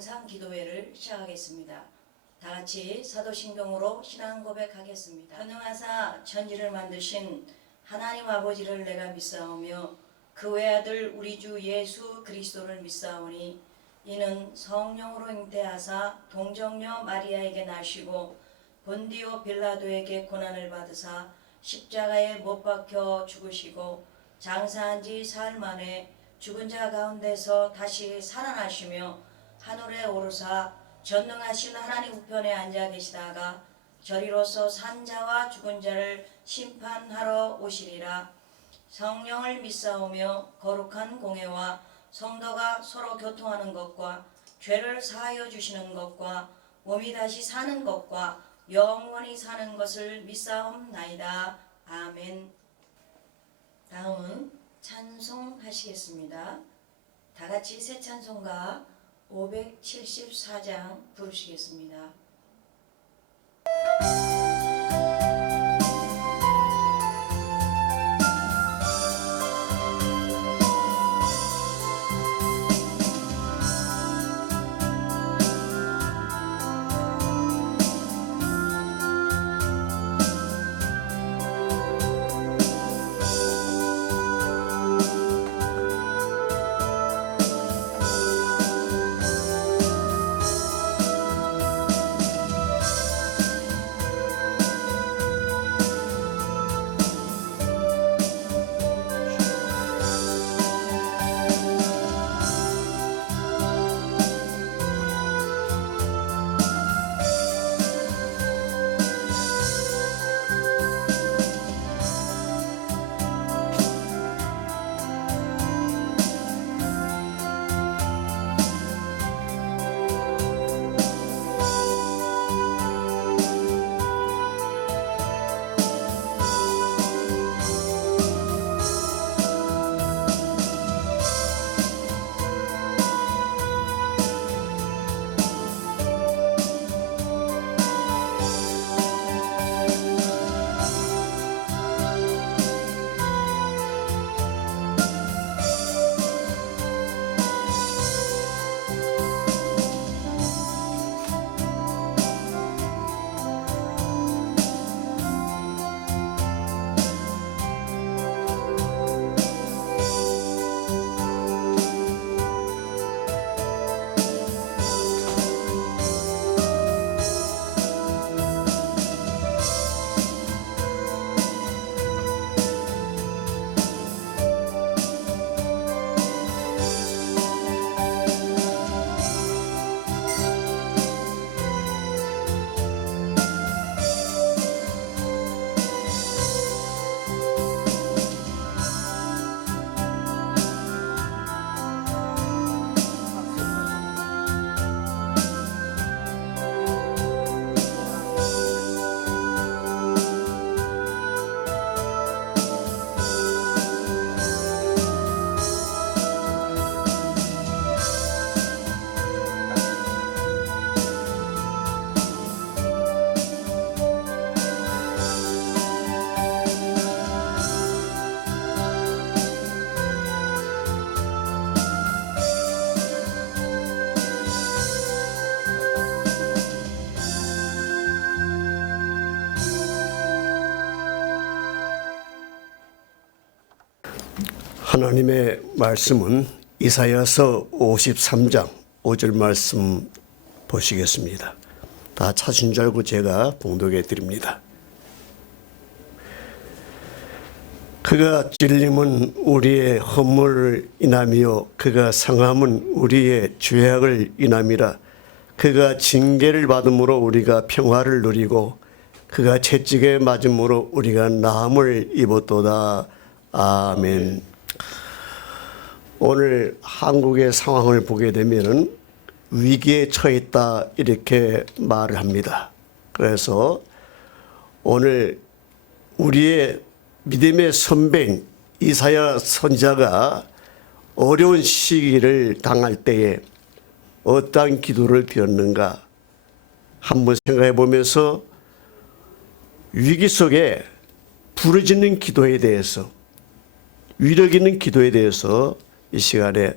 영상 기도회를 시작하겠습니다. 다 같이 사도신경으로 신앙 고백하겠습니다. 전능하사 천지를 만드신 하나님 아버지를 내가 믿사오며 그 외아들 우리 주 예수 그리스도를 믿사오니 이는 성령으로 잉태하사 동정녀 마리아에게 나시고 본디오 빌라도에게 고난을 받으사 십자가에 못 박혀 죽으시고 장사한 지 사흘 만에 죽은 자 가운데서 다시 살아나시며 하늘에 오르사 전능하신 하나님 우편에 앉아 계시다가 저리로서 산 자와 죽은 자를 심판하러 오시리라. 성령을 믿사오며 거룩한 공회와 성도가 서로 교통하는 것과 죄를 사하여 주시는 것과 몸이 다시 사는 것과 영원히 사는 것을 믿사옵나이다. 아멘. 다음은 찬송하시겠습니다. 다 같이 새 찬송가 574장 부르시겠습니다. 하나님의 말씀은 이사야서 53장 5절 말씀 보시겠습니다. 다 찾으신 줄 알고 제가 봉독해 드립니다. 그가 찔림은 우리의 허물을 인함이요 그가 상함은 우리의 죄악을 인함이라. 그가 징계를 받음으로 우리가 평화를 누리고 그가 채찍에 맞음으로 우리가 나음을 입었도다. 아멘. 오늘 한국의 상황을 보게 되면은 위기에 처했다 이렇게 말을 합니다. 그래서 오늘 우리의 믿음의 선배인 이사야 선지자가 어려운 시기를 당할 때에 어떠한 기도를 드렸는가 한번 생각해 보면서 위기 속에 부르짖는 기도에 대해서 위력 있는 기도에 대해서 이 시간에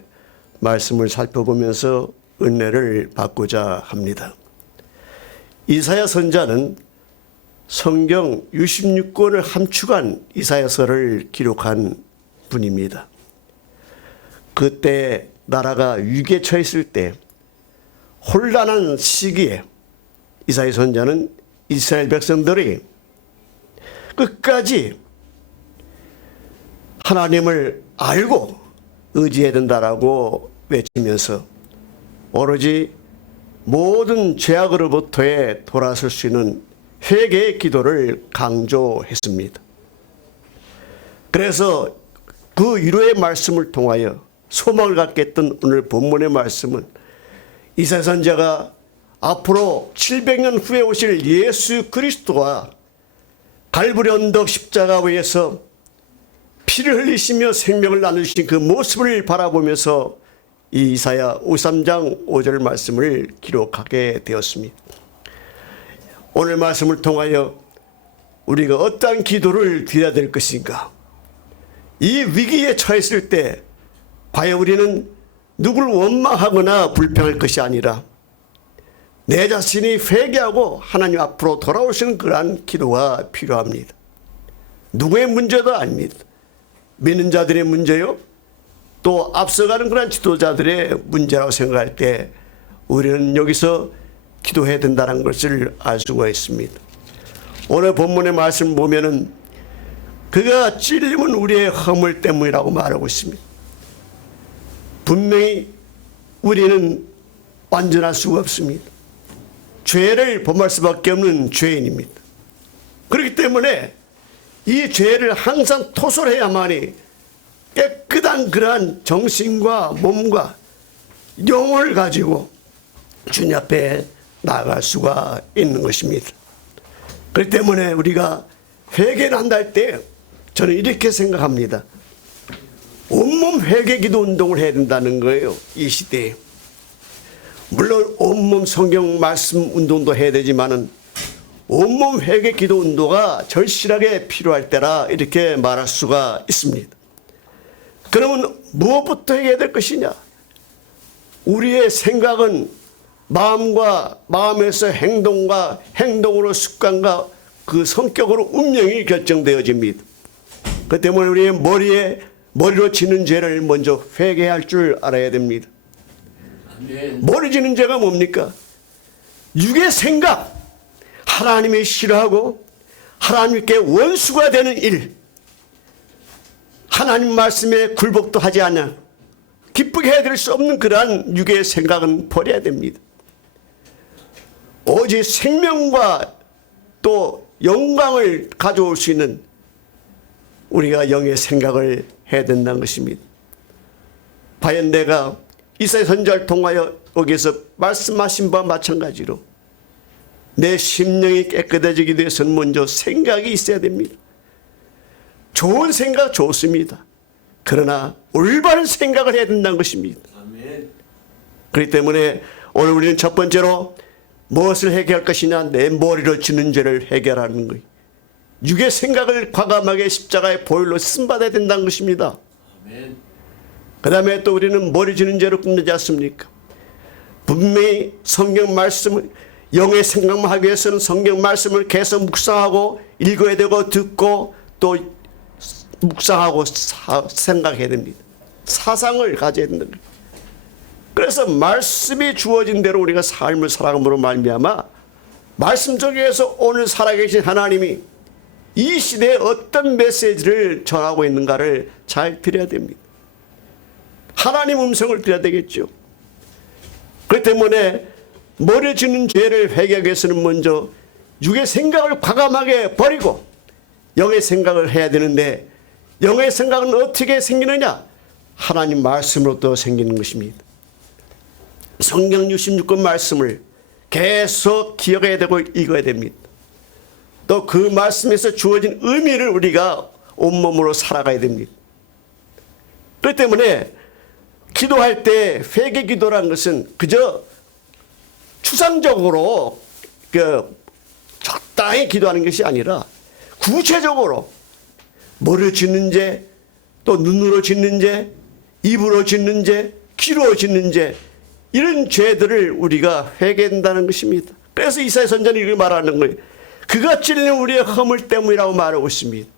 말씀을 살펴보면서 은혜를 받고자 합니다. 이사야 선자는 성경 66권을 함축한 이사야서를 기록한 분입니다. 그때 나라가 위기에 처했을 때 혼란한 시기에 이사야 선자는 이스라엘 백성들이 끝까지 하나님을 알고 의지해야 된다라고 외치면서 오로지 모든 죄악으로부터의 돌아설 수 있는 회개의 기도를 강조했습니다. 그래서 그 위로의 말씀을 통하여 소망을 갖게 했던 오늘 본문의 말씀은 이사야 선지자가 앞으로 700년 후에 오실 예수 그리스도와 갈보리 언덕 십자가 위에서 피를 흘리시며 생명을 나누신 그 모습을 바라보면서 이 이사야 53장 5절 말씀을 기록하게 되었습니다. 오늘 말씀을 통하여 우리가 어떠한 기도를 드려야 될 것인가? 이 위기에 처했을 때 과연 우리는 누구를 원망하거나 불평할 것이 아니라 내 자신이 회개하고 하나님 앞으로 돌아오시는 그러한 기도가 필요합니다. 누구의 문제도 아닙니다. 믿는 자들의 문제요, 또 앞서가는 그런 지도자들의 문제라고 생각할 때 우리는 여기서 기도해야 된다는 것을 알 수가 있습니다. 오늘 본문의 말씀을 보면은 그가 찔림은 우리의 허물 때문이라고 말하고 있습니다. 분명히 우리는 완전할 수가 없습니다. 죄를 범할 수밖에 없는 죄인입니다. 그렇기 때문에 이 죄를 항상 토설해야만이 깨끗한 그러한 정신과 몸과 영혼을 가지고 주님 앞에 나아갈 수가 있는 것입니다. 그렇기 때문에 우리가 회개를 한다 할 때 저는 이렇게 생각합니다. 온몸 회개 기도 운동을 해야 된다는 거예요. 이 시대에. 물론 온몸 성경 말씀 운동도 해야 되지만은 온몸 회개 기도 운동가 절실하게 필요할 때라 이렇게 말할 수가 있습니다. 그러면 무엇부터 해야 될 것이냐? 우리의 생각은 마음에서 행동과 행동으로 습관과 그 성격으로 운명이 결정되어집니다. 그 때문에 우리의 머리로 지는 죄를 먼저 회개할 줄 알아야 됩니다. 머리 지는 죄가 뭡니까? 육의 생각, 하나님이 싫어하고 하나님께 원수가 되는 일, 하나님 말씀에 굴복도 하지 않아 기쁘게 해드릴 수 없는 그러한 육의 생각은 버려야 됩니다. 오직 생명과 또 영광을 가져올 수 있는 우리가 영의 생각을 해야 된다는 것입니다. 과연 내가 이사야 선지자를 통하여 여기서 말씀하신 바와 마찬가지로 내 심령이 깨끗해지기 위해서는 먼저 생각이 있어야 됩니다. 좋은 생각 좋습니다. 그러나 올바른 생각을 해야 된다는 것입니다. 아멘. 그렇기 때문에 오늘 우리는 첫 번째로 무엇을 해결할 것이냐? 내 머리로 지는 죄를 해결하는 거예요. 육의 생각을 과감하게 십자가의 보혈로 쓰임받아야 된다는 것입니다. 아멘. 그 다음에 또 우리는 머리 지는 죄로 끝내지 않습니까? 분명히 성경 말씀을 영의 생각만 하기 위해서는 성경 말씀을 계속 묵상하고 읽어야 되고 듣고 또 묵상하고 생각해야 됩니다. 사상을 가져야 된다. 그래서 말씀이 주어진 대로 우리가 삶을 살아감으로 말미암아 말씀 속에서 오늘 살아계신 하나님이 이 시대에 어떤 메시지를 전하고 있는가를 잘 들어야 됩니다. 하나님 음성을 들어야 되겠죠. 그렇기 때문에 머리 지는 죄를 회개하기 위해서는 먼저 육의 생각을 과감하게 버리고 영의 생각을 해야 되는데 영의 생각은 어떻게 생기느냐? 하나님 말씀으로부터 생기는 것입니다. 성경 66권 말씀을 계속 기억해야 되고 읽어야 됩니다. 또 그 말씀에서 주어진 의미를 우리가 온몸으로 살아가야 됩니다. 그렇기 때문에 기도할 때 회개 기도라는 것은 그저 추상적으로 적당히 기도하는 것이 아니라 구체적으로 머리를 짓는 죄, 또 눈으로 짓는 죄, 입으로 짓는 죄, 귀로 짓는 죄, 이런 죄들을 우리가 회개한다는 것입니다. 그래서 이사야 선지자는 이렇게 말하는 거예요. 그가 찔린 우리의 허물 때문이라고 말하고 있습니다.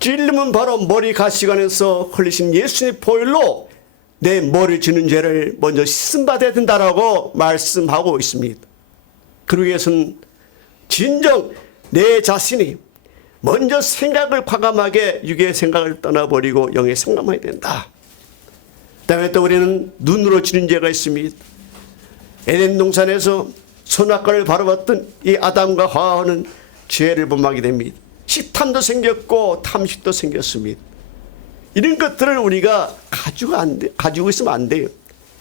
찔림은 바로 머리 가시관에서 흘리신 예수님의 보혈로 내 머리 지는 죄를 먼저 씻음받아야 된다라고 말씀하고 있습니다. 그러기 위해서는 진정 내 자신이 먼저 생각을 과감하게 육의 생각을 떠나버리고 영의 생각만 해야 된다. 그다음에 또 우리는 눈으로 지는 죄가 있습니다. 에덴 동산에서 선악과를 바라봤던 이 아담과 하와는 죄를 범하게 됩니다. 식탐도 생겼고 탐식도 생겼습니다. 이런 것들을 우리가 가지고 있으면 안 돼요.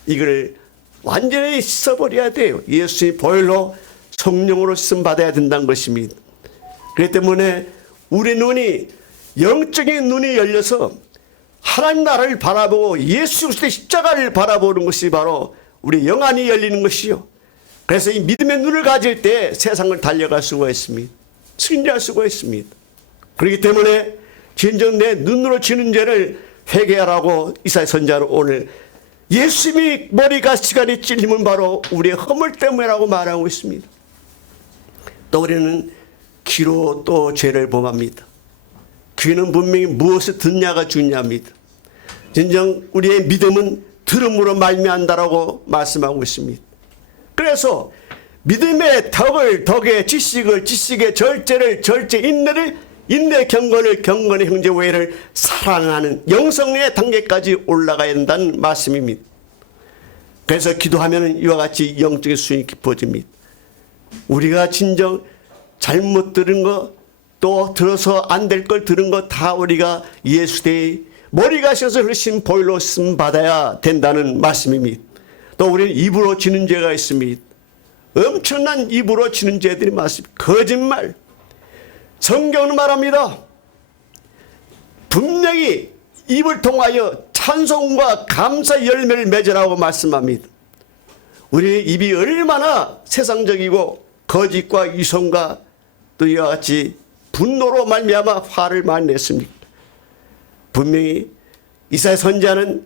이걸 완전히 씻어버려야 돼요. 예수의 보혈로 성령으로 씻음 받아야 된다는 것입니다. 그렇기 때문에 우리 눈이 영적인 눈이 열려서 하나님 나라를 바라보고 예수 그리스도의 십자가를 바라보는 것이 바로 우리 영안이 열리는 것이요. 그래서 이 믿음의 눈을 가질 때 세상을 달려갈 수가 있습니다. 승리할 수가 있습니다. 그렇기 때문에 진정 내 눈으로 지는 죄를 회개하라고 이사야 선지자는 오늘 예수님이 머리가 시간이 찔림은 바로 우리의 허물 때문이라고 말하고 있습니다. 또 우리는 귀로 또 죄를 범합니다. 귀는 분명히 무엇을 듣냐가 중요합니다. 진정 우리의 믿음은 들음으로 말미암는다라고 말씀하고 있습니다. 그래서 믿음의 덕의 지식을 지식의 절제를 절제 인내를 인내 경건을 경건의 형제 외를 사랑하는 영성의 단계까지 올라가야 된다는 말씀입니다. 그래서 기도하면 이와 같이 영적인 수준이 깊어집니다. 우리가 진정 잘못 들은 거 또 들어서 안 될 걸 들은 거 다 우리가 예수의 머리가 셔서 흘리신 보혈로 쓰임 받아야 된다는 말씀입니다. 또 우리는 입으로 지는 죄가 있습니다. 엄청난 입으로 지는 죄들이 많습니다. 거짓말. 성경은 말합니다. 분명히 입을 통하여 찬송과 감사 열매를 맺으라고 말씀합니다. 우리의 입이 얼마나 세상적이고 거짓과 이성과 또 이와 같이 분노로 말미암아 화를 많이 냈습니까? 분명히 이사야 선지자는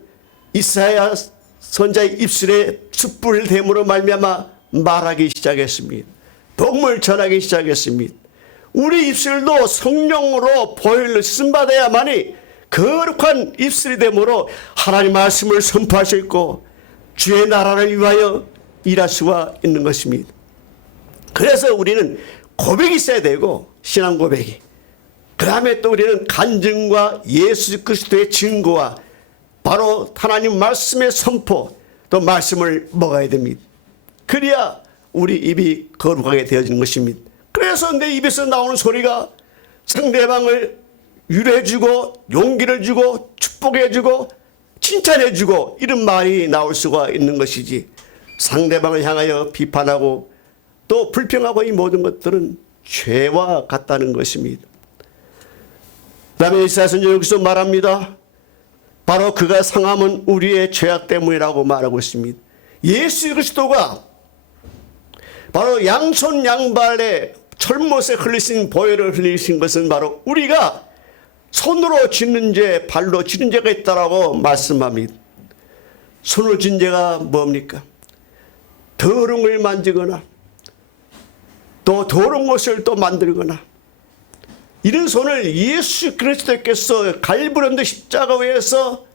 이사야 선지자의 입술에 숯불 됨으로 말미암아 말하기 시작했습니다. 복음을 전하기 시작했습니다. 우리 입술도 성령으로 보혈로 쓰임받아야만이 거룩한 입술이 되므로 하나님 말씀을 선포할 수 있고 주의 나라를 위하여 일할 수가 있는 것입니다. 그래서 우리는 고백이 있어야 되고 신앙 고백이 그 다음에 또 우리는 간증과 예수 그리스도의 증거와 바로 하나님 말씀의 선포 또 말씀을 먹어야 됩니다. 그래야 우리 입이 거룩하게 되어지는 것입니다. 그래서 내 입에서 나오는 소리가 상대방을 위로해주고 용기를 주고 축복해주고 칭찬해주고 이런 말이 나올 수가 있는 것이지 상대방을 향하여 비판하고 또 불평하고 이 모든 것들은 죄와 같다는 것입니다. 그 다음에 이사야 선지자 여기서 말합니다. 바로 그가 상함은 우리의 죄악 때문이라고 말하고 있습니다. 예수 그리스도가 바로 양손 양발에 철못에 흘리신 보혈을 흘리신 것은 바로 우리가 손으로 짓는 죄, 발로 짓는 죄가 있다라고 말씀합니다. 손으로 짓는 죄가 뭡니까? 더러운 걸 만지거나 또 더러운 것을 또 만들거나 이런 손을 예수 그리스도께서 갈보련도 십자가 위에서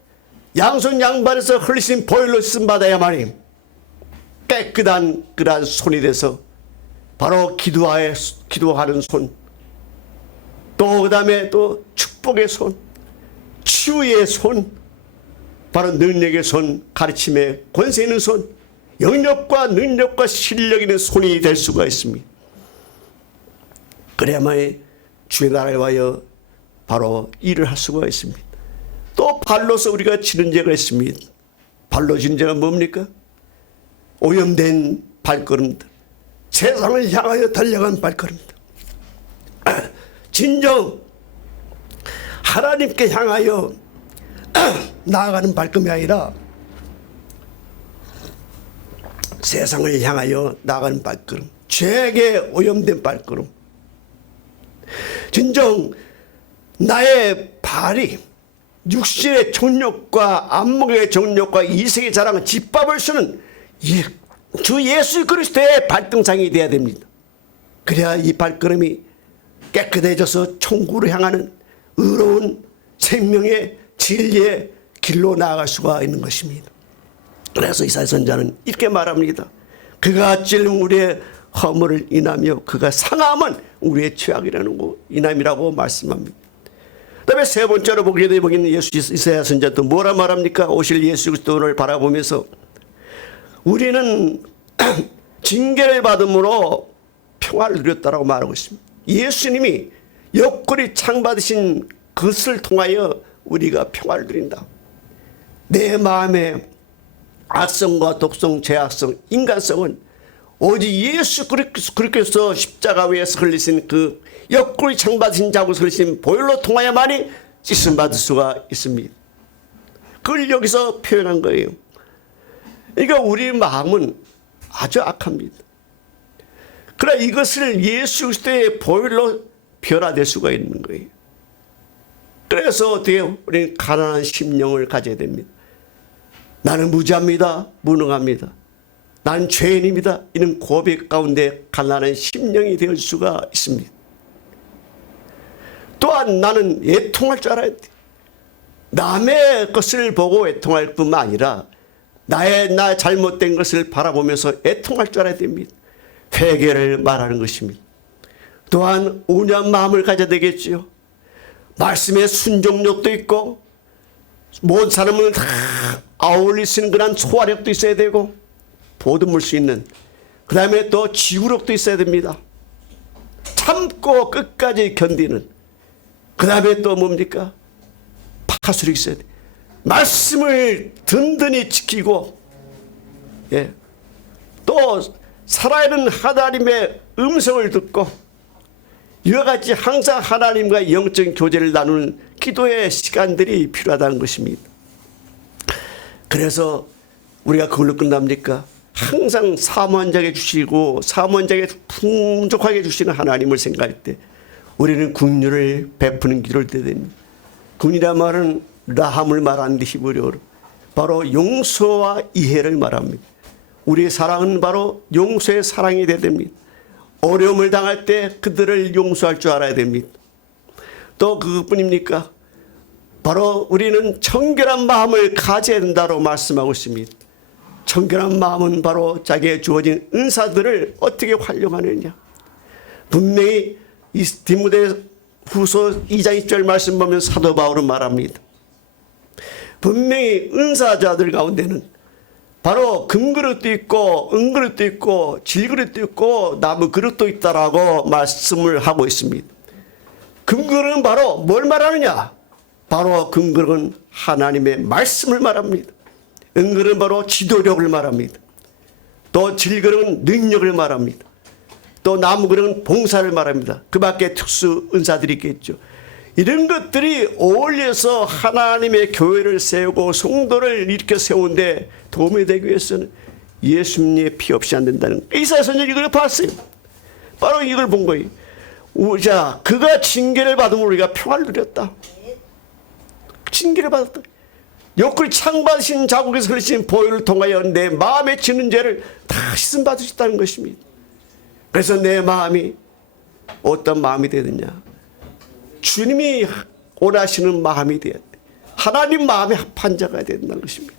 양손 양발에서 흘리신 보혈로 쓰임 받아야만이 깨끗한 그러한 손이 돼서 바로 기도하는 손, 또 그 다음에 또 축복의 손, 치유의 손, 바로 능력의 손, 가르침의 권세 있는 손, 영역과 능력과 실력 있는 손이 될 수가 있습니다. 그래야만 주의 나라에 와여 바로 일을 할 수가 있습니다. 또 발로서 우리가 치는 죄가 있습니다. 발로 치는 죄가 뭡니까? 오염된 발걸음들, 세상을 향하여 달려간 발걸음들, 진정 하나님께 향하여 나아가는 발걸음이 아니라 세상을 향하여 나아가는 발걸음, 죄에게 오염된 발걸음. 진정 나의 발이 육신의 정욕과 안목의 정욕과 이색의 자랑을 짓밟을 수는 주 예수 그리스도의 발등상이 되어야 됩니다. 그래야 이 발걸음이 깨끗해져서 천국으로 향하는 의로운 생명의 진리의 길로 나아갈 수가 있는 것입니다. 그래서 이사야 선지자는 이렇게 말합니다. 그가 찔린 우리의 허물을 인하며 그가 상함은 우리의 죄악이라는 거 인함이라고 말씀합니다. 그다음에 세 번째로 보게 되면 이사야 선지자 또 뭐라 말합니까? 오실 예수 그리스도를 바라보면서 우리는 징계를 받음으로 평화를 누렸다라고 말하고 있습니다. 예수님이 옆구리 창 받으신 그것을 통하여 우리가 평화를 누린다. 내 마음의 악성과 독성, 죄악성, 인간성은 오직 예수 그리스도께서 십자가 위에서 흘리신 그 옆구리 창 받으신 자국에서 흘리신 보혈로 통하여만이 씻음 받을 수가 있습니다. 그걸 여기서 표현한 거예요. 그러니까 우리 마음은 아주 악합니다. 그러나 이것을 예수 그리스도의 보혈로 변화될 수가 있는 거예요. 그래서 어떻게 우리는 가난한 심령을 가져야 됩니다. 나는 무지합니다. 무능합니다. 나는 죄인입니다. 이런 고백 가운데 가난한 심령이 될 수가 있습니다. 또한 나는 애통할 줄 알아야 돼. 남의 것을 보고 애통할 뿐만 아니라 나의 잘못된 것을 바라보면서 애통할 줄 알아야 됩니다. 회개를 말하는 것입니다. 또한 온유한 마음을 가져야 되겠지요. 말씀에 순종력도 있고 모든 사람을 다 아울릴 수 있는 그런 소화력도 있어야 되고 보듬을 수 있는 그 다음에 또 지구력도 있어야 됩니다. 참고 끝까지 견디는 그 다음에 또 뭡니까? 파수력이 있어야 돼. 말씀을 든든히 지키고 또 살아있는 하나님의 음성을 듣고 이와 같이 항상 하나님과 영적인 교제를 나누는 기도의 시간들이 필요하다는 것입니다. 그래서 우리가 그걸로 끝납니까? 항상 사모한 자에게 주시고 사모한 자에게 풍족하게 주시는 하나님을 생각할 때 우리는 긍휼을 베푸는 기도를 해야 됩니다. 긍휼이란 말은 라함을 말하는데 히브리어로 바로 용서와 이해를 말합니다. 우리의 사랑은 바로 용서의 사랑이 되어야 됩니다. 어려움을 당할 때 그들을 용서할 줄 알아야 됩니다. 또 그것뿐입니까? 바로 우리는 청결한 마음을 가져야 된다고 말씀하고 있습니다. 청결한 마음은 바로 자기에 주어진 은사들을 어떻게 활용하느냐. 분명히 이 디모데후서 2장 1절 말씀 보면 사도 바울은 말합니다. 분명히 은사자들 가운데는 바로 금그릇도 있고 은그릇도 있고 질그릇도 있고 나무그릇도 있다라고 말씀을 하고 있습니다. 금그릇은 바로 뭘 말하느냐? 바로 금그릇은 하나님의 말씀을 말합니다. 은그릇은 바로 지도력을 말합니다. 또 질그릇은 능력을 말합니다. 또 나무그릇은 봉사를 말합니다. 그 밖에 특수 은사들이 있겠죠. 이런 것들이 어울려서 하나님의 교회를 세우고 성도를 일으켜 세우는데 도움이 되기 위해서는 예수님의 피 없이 안 된다는 거예요. 이사야 선지자 이걸 봤어요. 바로 이걸 본 거예요. 자, 그가 징계를 받으면 우리가 평화를 누렸다. 징계를 받았다. 옆구리 창 받으신 자국에서 흘리신 보혈을 통하여 내 마음에 지는 죄를 다 씻음 받으셨다는 것입니다. 그래서 내 마음이 어떤 마음이 되느냐? 주님이 원하시는 마음이 되어야 돼. 하나님 마음에 합한 자가 된다는 것입니다.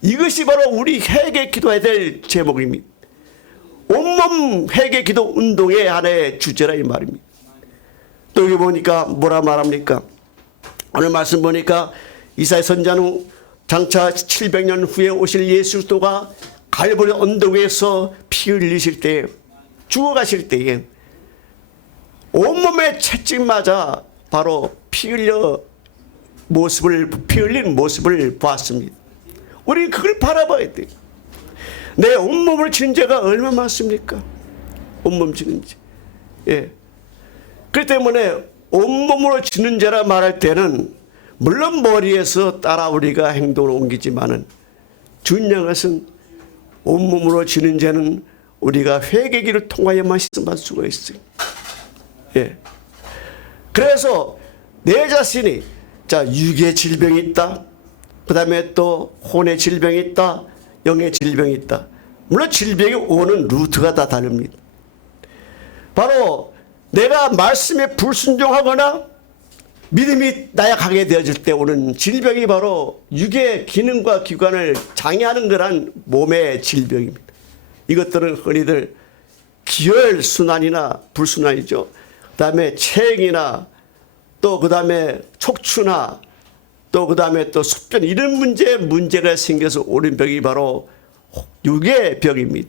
이것이 바로 우리 회개 기도해야 될 제목입니다. 온몸 회개 기도 운동의 하나의 주제라 이 말입니다. 또 여기 보니까 뭐라 말합니까? 오늘 말씀 보니까 이사야 선지자는 장차 700년 후에 오실 예수 그리스도가 갈보리 언덕 위에서 피 흘리실 때 죽어가실 때에 온몸에 채찍 맞아 바로 피 흘린 모습을 보았습니다. 우리 그걸 바라봐야 돼요. 내 온몸을 치는 죄가 얼마나 많습니까? 온몸 치는 죄. 그렇기 때문에 온몸으로 치는 죄라 말할 때는 물론 머리에서 따라 우리가 행동을 옮기지만은 중요한 것은 온몸으로 치는 죄는 우리가 회개기를 통하여만 씻음받을 수가 있어요. 그래서 내 자신이 자, 육의 질병이 있다. 그 다음에 또 혼의 질병이 있다. 영의 질병이 있다. 물론 질병이 오는 루트가 다 다릅니다. 바로 내가 말씀에 불순종하거나 믿음이 나약하게 되어질 때 오는 질병이 바로 육의 기능과 기관을 장애하는 거란 몸의 질병입니다. 이것들은 흔히들 기혈순환이나 불순환이죠. 그 다음에 체행이나 또 그 다음에 척추나 또 그 다음에 또 소변 이런 문제가 생겨서 오는 병이 바로 육의 병입니다.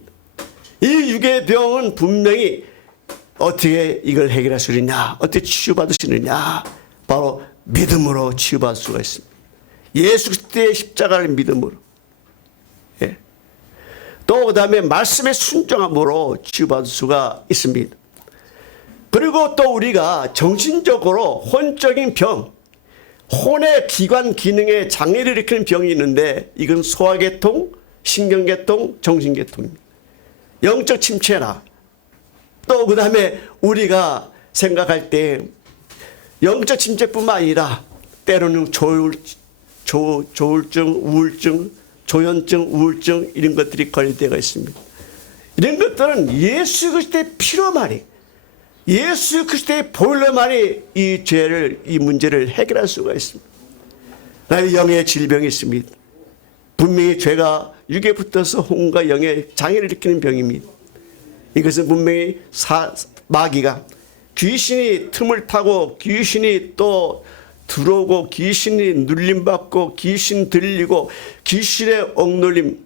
이 육의 병은 분명히 어떻게 이걸 해결할 수 있느냐, 어떻게 치유받을 수 있느냐, 바로 믿음으로 치유받을 수가 있습니다. 예수 그리스도의 십자가를 믿음으로. 예. 또 그 다음에 말씀의 순종함으로 치유받을 수가 있습니다. 그리고 또 우리가 정신적으로 혼적인 병, 혼의 기관 기능에 장애를 일으키는 병이 있는데 이건 소화계통, 신경계통, 정신계통입니다. 영적 침체나 또 그 다음에 우리가 생각할 때 영적 침체뿐만 아니라 때로는 조울증, 우울증, 조현증, 우울증 이런 것들이 걸릴 때가 있습니다. 이런 것들은 예수 그리스도의 피로만이, 예수 그리스도의 보혈로만이 이 죄를, 이 문제를 해결할 수가 있습니다. 그다음에 영의 질병이 있습니다. 분명히 죄가 육에 붙어서 혼과 영의 장애를 일으키는 병입니다. 이것은 분명히 마귀가 귀신이 틈을 타고 귀신이 또 들어오고 귀신이 눌림받고 귀신 들리고 귀신의 억눌림,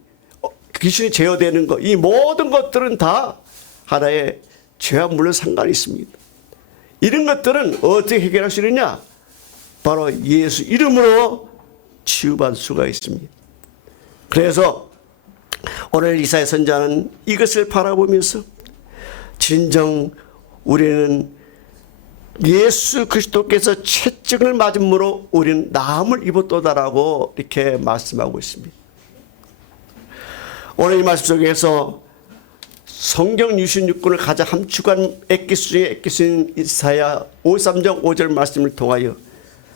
귀신이 제어되는 것, 이 모든 것들은 다 하나의 죄와 물론 상관이 있습니다. 이런 것들은 어떻게 해결할 수 있느냐? 바로 예수 이름으로 치유받을 수가 있습니다. 그래서 오늘 이사야 선지자는 이것을 바라보면서 진정 우리는 예수 그리스도께서 채찍을 맞음으로 우리는 나음을 입었도다라고 이렇게 말씀하고 있습니다. 오늘 이 말씀 속에서 성경 66권을 가장 함축한 엑기스 중에 엑기스인 이사야 53장 5절 말씀을 통하여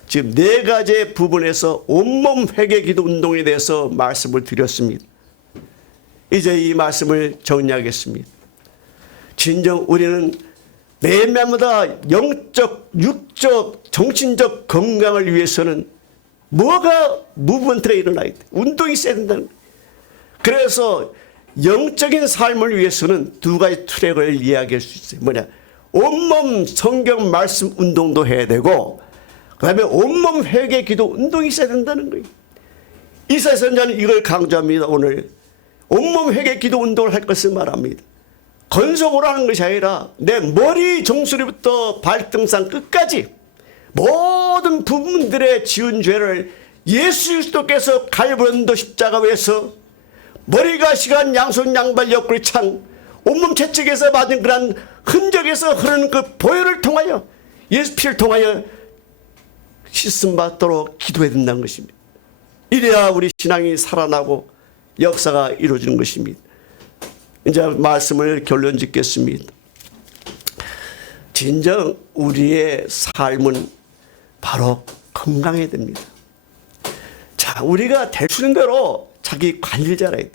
지금 네 가지 부분에서 온몸 회개 기도 운동에 대해서 말씀을 드렸습니다. 이제 이 말씀을 정리하겠습니다. 진정 우리는 매일마다 영적, 육적, 정신적 건강을 위해서는 뭐가 무브먼트가 일어나야 돼. 운동이 있어야 된다는 거예요. 그래서 영적인 삶을 위해서는 두 가지 트랙을 이야기할 수 있어요. 뭐냐? 온몸 성경 말씀 운동도 해야 되고 그 다음에 온몸 회개 기도 운동이 있어야 된다는 거예요. 이사야 선지자는 이걸 강조합니다. 오늘 온몸 회개 기도 운동을 할 것을 말합니다. 건성으로 하는 것이 아니라 내 머리 정수리부터 발등상 끝까지 모든 부분들의 지은 죄를 예수 그리스도께서 갈보련도 십자가에서 머리가 시간 양손 양발 옆구리 창 온몸 채찍에서 받은 그런 흔적에서 흐르는 그 보혈을 통하여 예수 피를 통하여 씻음 받도록 기도해야 된다는 것입니다. 이래야 우리 신앙이 살아나고 역사가 이루어지는 것입니다. 이제 말씀을 결론 짓겠습니다. 진정 우리의 삶은 바로 건강해야 됩니다. 자, 우리가 될 수 있는 대로 자기 관리를 잘해야 돼.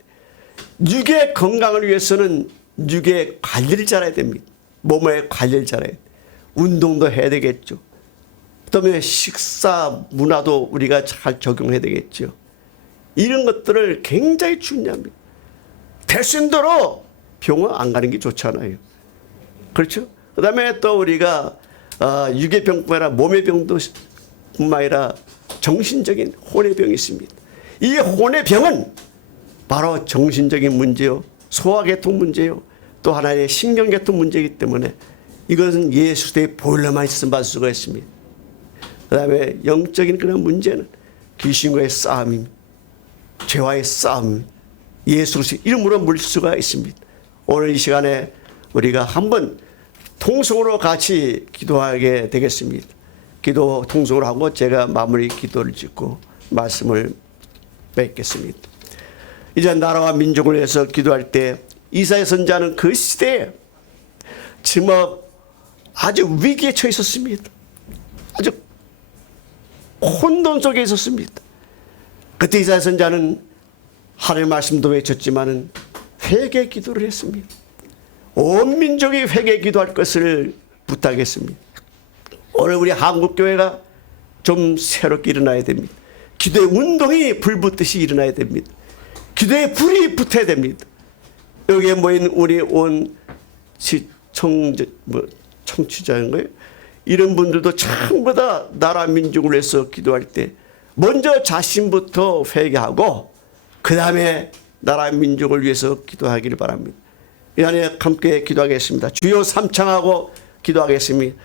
육의 건강을 위해서는 육의 관리를 잘해야 됩니다. 몸의 관리를 잘해야 돼. 운동도 해야 되겠죠. 그다음에 식사 문화도 우리가 잘 적용해야 되겠죠. 이런 것들을 굉장히 중요합니다. 될 수 있는 대로 병원 안 가는 게 좋잖아요. 그렇죠? 그 다음에 또 우리가 육의 병뿐만 아니라 몸의 병도 뿐만 아니라 정신적인 혼의 병이 있습니다. 이 혼의 병은 바로 정신적인 문제요, 소화계통 문제요, 또 하나의 신경계통 문제이기 때문에 이것은 예수의 보혈로만 있으면 받을 수가 있습니다. 그 다음에 영적인 그런 문제는 귀신과의 싸움입니다. 죄와의 싸움, 예수 그리스도 이름으로 물 수가 있습니다. 오늘 이 시간에 우리가 한번 통성으로 같이 기도하게 되겠습니다. 기도 통성으로 하고 제가 마무리 기도를 짓고 말씀을 맺겠습니다. 이제 나라와 민족을 위해서 기도할 때 이사야 선지자는 그 시대에 지금 아주 위기에 처해 있었습니다. 아주 혼돈 속에 있었습니다. 그때 이사야 선지자는 하나님의 말씀도 외쳤지만은 회개 기도를 했습니다. 온 민족이 회개 기도할 것을 부탁했습니다. 오늘 우리 한국교회가 좀 새롭게 일어나야 됩니다. 기도의 운동이 불붙듯이 일어나야 됩니다. 기도에 불이 붙어야 됩니다. 여기에 모인 우리 온 청취자인 거예요. 이런 분들도 전부 다 나라 민족을 위해서 기도할 때 먼저 자신부터 회개하고 그 다음에 나라 민족을 위해서 기도하기를 바랍니다. 이 안에 함께 기도하겠습니다. 주여 삼창하고 기도하겠습니다.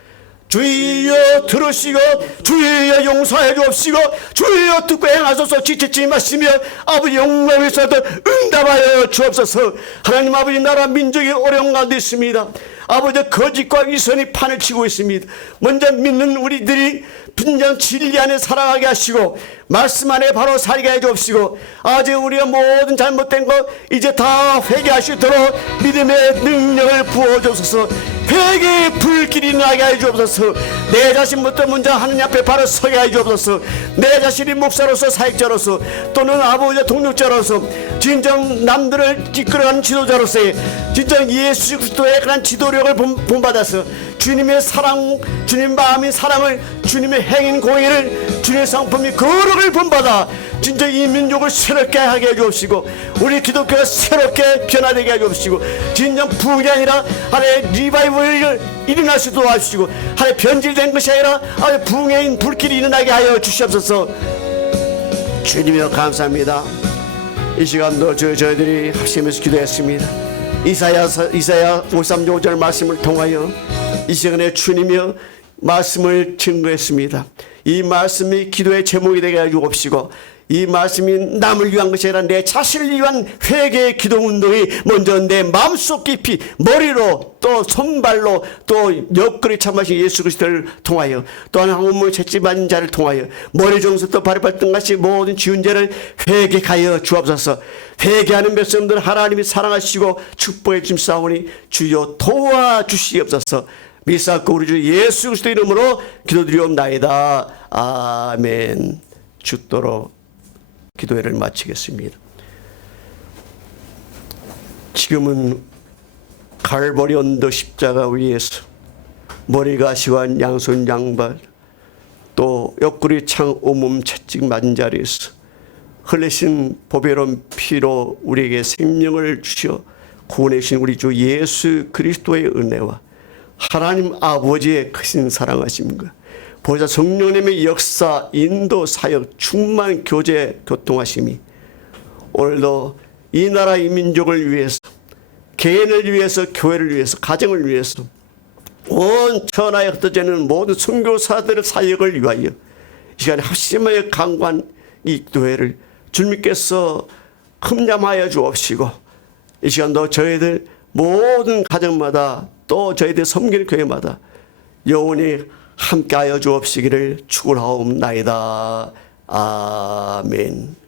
주여 들으시고 주여 용서해 주옵시고 주여 듣고 행하소서. 지체치 마시며 아버지 영광에서도 응답하여 주옵소서. 하나님 아버지 나라 민족이 어려운 가운데 있습니다. 아버지 거짓과 위선이 판을 치고 있습니다. 먼저 믿는 우리들이 분명 진리 안에 살아가게 하시고 말씀 안에 바로 살게 해 주옵시고 아직 우리가 모든 잘못된 것 이제 다 회개하시도록 믿음의 능력을 부어주옵소서. 회개의 불길이 나게 해 주옵소서. 내 자신부터 먼저 하느님 앞에 바로 서게 해 주옵소서. 내 자신이 목사로서 사역자로서 또는 아버지의 동력자로서 진정 남들을 이끌어가는 지도자로서의 진정 예수 그리스도의 그런 지도력을 본받아서 주님의 사랑, 주님 마음의 사랑을, 주님의 행인 공의를, 주님의 성품이 거룩을 본받아 진짜 이 민족을 새롭게 하게 해주옵시고 우리 기독교가 새롭게 변화되게 해주옵시고 진정 부흥이 아니라 하나의 리바이벌을 일어날 수 있도록 하시고 하나의 변질된 것이 아니라 하나의 부흥의 불길이 일어나게 하여 주시옵소서. 주님이여 감사합니다. 이 시간도 저희들이 합심해서 기도했습니다. 이사야 53장 5절 말씀을 통하여 이 시간에 주님이여 말씀을 증거했습니다. 이 말씀이 기도의 제목이 되게 해주옵시고 이 말씀이 남을 위한 것이 아니라 내 자신을 위한 회개의 기도 운동이 먼저 내 마음속 깊이 머리로 또 손발로 또 옆구리 참하신 예수 그리스도를 통하여 또한 한몸을 채찍받은 자를 통하여 머리 정수부터 발을 등같이 모든 지은 죄를 회개하여 주옵소서. 회개하는 백성들 하나님이 사랑하시고 축복해 주시사오니 주여 도와주시옵소서. 믿사옵고 우리 주 예수 그리스도 이름으로 기도드리옵나이다. 아멘. 죽도록 기도회를 마치겠습니다. 지금은 갈보리 언덕 십자가 위에서 머리가 시완 양손 양발 또 옆구리 창 온몸 채찍 맞은 자리에서 흘리신 보배로운 피로 우리에게 생명을 주시어 구원해 주신 우리 주 예수 그리스도의 은혜와 하나님 아버지의 크신 사랑하심과 보좌 성령님의 역사, 인도, 사역, 충만 교제, 교통하심이 오늘도 이 나라 이 민족을 위해서 개인을 위해서 교회를 위해서 가정을 위해서 온 천하에 흩어지는 모든 선교사들의 사역을 위하여 이 시간에 합심하여 강구한 이 교회를 주님께서 흠잠하여 주옵시고 이 시간도 저희들 모든 가정마다 또 저희들 섬기는 교회마다 영원히 함께하여 주옵시기를 축원하옵나이다. 아멘.